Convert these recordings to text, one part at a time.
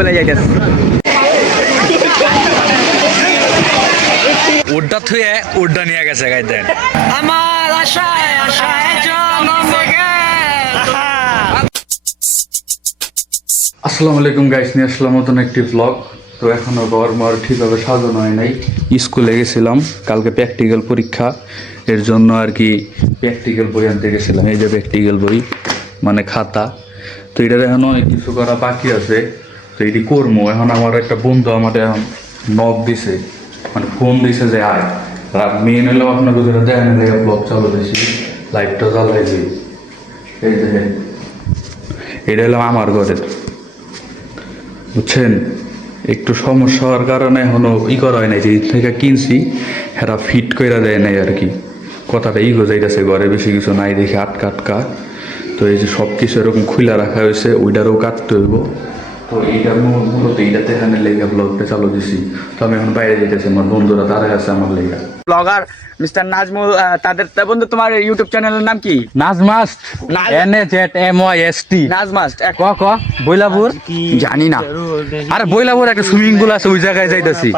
পুলে যাইতেছি। উড্ডা থুয়ে উড্ডা নিয়ে গেছে গাইতেন আমার আশায় আশায় আসসালামু আলাইকুম গাইস, নিয়ে আসলাম নতুন একটি ব্লগ। তো এখনও ঘর মর ঠিকভাবে সাজানো হয় নাই। স্কুলে গেছিলাম, কালকে প্র্যাকটিক্যাল পরীক্ষা, এর জন্য আর কি প্র্যাকটিক্যাল বই আনতে গেছিলাম। এই যে প্র্যাকটিক্যাল বই মানে খাতা। তো এটার এখন অনেক কিছু করা বাকি আছে, তো এটি করবো। এখন আমার একটা বন্ধু আমার এখন নক দিছে, মানে ফোন দিছে যে আয়। মেন হলেও আপনাকে যেটা দেয় না দেখে ব্লগ চালু দিয়েছি, লাইটটা জ্বালাই দিই। এই দেখেন, এটা হলো আমার ঘরের, বুঝছেন। একটু সমস্যা হওয়ার কারণে এখনো করা হয় নাই, যে থেকে কিনছি হেরা ফিট করে দেয় নাই আর কি। কথাটা যাইতেছে, ঘরে বেশি কিছু নাই দেখে আটকা আটকা। তো এই যে সব কিছু এরকম খুলে রাখা হয়েছে, ওইটারও কাটতে হইব। তো এইটা মূলত এইটাতে এখানে লেগে ব্লগটা চালু দিছি। তো আমি এখন বাইরে যেতেছি, আমার বন্ধুরা দাঁড়ায় আছে আমার লেগা। ব্লগার মিস্টার নাজমুল, তাদের বন্ধু তোমার ইউটিউব চ্যানেলের নাম কি? নাজমাস্ট, NAZMYST। নাজমাস্ট ক বৈলাপুর জানি না। আরে বৈলাপুর একটা সুইমিং পুল আছে, ওই জায়গায় যাইতাছি।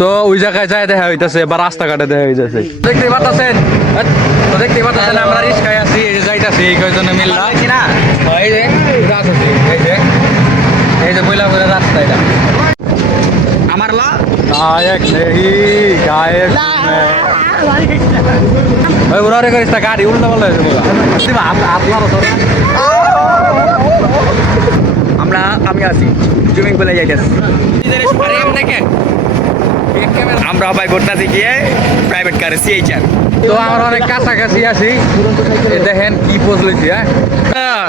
তো ওই জায়গায় যাই দেখা হইতাছে, বা রাস্তাঘাটে দেখা হইতাছে। দেখতে পাচ্ছেন, আমরা রিস্কায় আছি, এই যে যাইতাছি এই কয়জনে মিললা না। এই যে রাত আছে, এই যে বৈলাপুরের রাস্তা। এটা আমার লা গায়ক নেই, গায়ক ওই উড়ারে করিস তা গাড়ি উল্টা পাল্টা হয়েছে বলা। আমি আছি সুইমিং পুলে যাইতেছি। আমরা সবাই ঘটনাতে গিয়ে প্রাইভেট কারে CHR। তো আমরা অনেক কাছাকাছি আছি, দেখেন কি পোজ লইছি। হ্যাঁ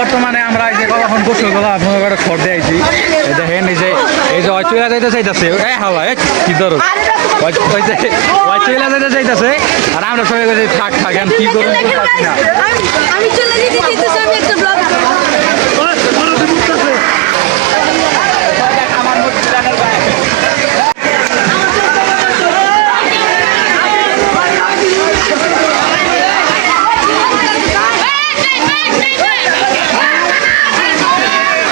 বর্তমানে আমরা এই যে কখন গোসল করা আপনার শর্ট দিয়েছি। দেখেন এই যে চলে যাইতে চাইতেছে, হাওয়া কি ধরো চলে যাইতে চাইতেছে, আর আমরা সবাই থাক থাকেন কি করুন না।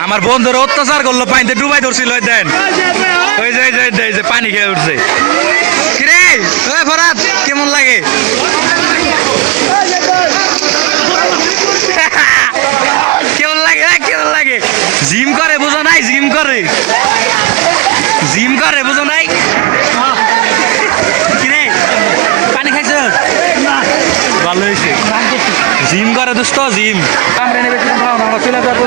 আমার বন্ধুরা অত্যাচার করলো, পানিতে ডুবাই ধরছিল। দেন ওই যে পানি খেয়ে উঠছে। কিরে ওই ফরাত, কেমন লাগে? কেমন লাগে কেমন লাগে? জিম করে বুঝো নাই? জিম করে বুঝো নাই? কিরে পানি খাইছ? ভালো হয়েছে, জিম করে দোস্ত, জিম। আমরা নেবে আমরা চলে যাবো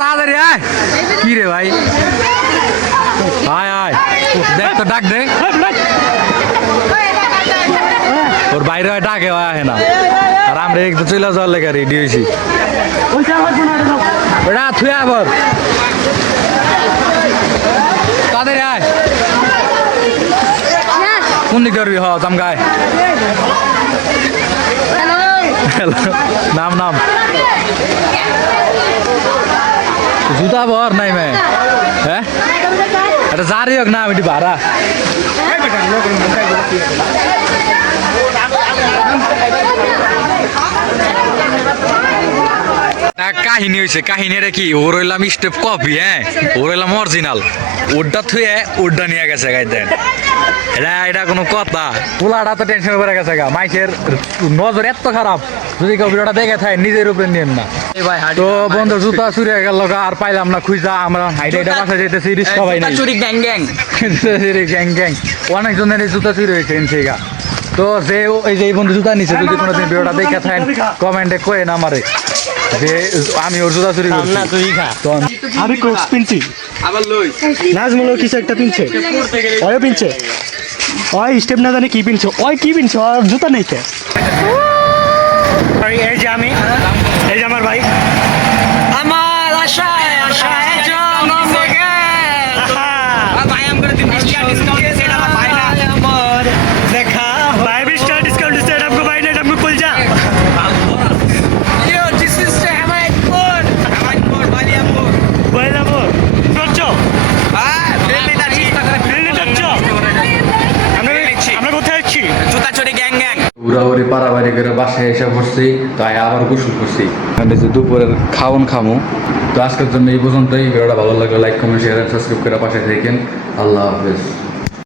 তাড়াতাড়ি। আয় কি রে ভাই, আয় আয় দেখ তো, ডাক দে। ওর বাইরে ডাকে আহে না, আর আমরা একটু চলে যাওয়ার লেগে রেডি হয়েছি। ওটা থুয়ে আবার তাড়াতাড়ি আয়। কোন দিক করবি? দাম গায় নাম জুতা বর নাই মে। হ্যাঁ এটা জারি হোক না, এটি ভাড়া। কাহিনী হয়েছে, কাহিনীটা কি, ওর হইলাম স্টেপ কপি, হ্যাঁ ওর হইলাম অরিজিনাল, ওরটা থুয়ে ওরটা নিয়ে গেছে গাই দেন। এটা কোনো কথা? পোলাটা তো টেনশন করে গেছে গা, মাইসের নজর এত খারাপ, যদি কেউ ভিডিওটা দেখে থাকে নিজের উপরে নিয়েন না। তো বন্ধু জুতা চুরি হয়ে গেল গা, আর পাইলাম না খুঁজা, আমরা হাইটা এটা বাসা যেতেছি, রিস্কা পাই নাই, চুরি গ্যাং গ্যাং গ্যাং গ্যাং অনেকজনের জুতা চুরি হয়েছে এনসি গা। তো যে এই যে এই বন্ধু জুতা নিচ্ছে, যদি কোনোদিন ভিডিওটা দেখে থাকেন কমেন্টে কয়ে না আমারে যে আমি ওর জুতা চুরি করছি। তো আমি ক্রক্স পিনছি, আবার লই নাজমুলও কিছু একটা পিনছে, ওয়ও পিনছে, ওই স্টেপ না জানি কি পিনছে, ওই কি পিনছে, ওর জুতা নেই কে। এই যে আমি, এই যে আমার ভাই, আমার আশায় আশায় জন্মে গেল। ভাই আম করে দিন ডিসকাউন্ট সেটা আমার ভাই না আমার দেখা भाई भी स्टार डिस्काउंट दिया है आपको, भाई ने आपको खुल जा। यो दिस इज हमारे बालियापुर भाई ना वो सोचो আমরা কোথায় আছি? জুতা চুরি গ্যাং গ্যাং উড়াউড়ি পাড়াবাড়ি করে বাসায় এসে পড়ছি, তাই আবার গোসল করছি, এখানে যে দুপুরের খাওন খামো। তো আজকের জন্য এই পর্যন্তই। ভিডিওটা ভালো লাগলে লাইক কমেন্ট শেয়ার সাবস্ক্রাইব করে পাশে থাকেন। আল্লাহ হাফেজ।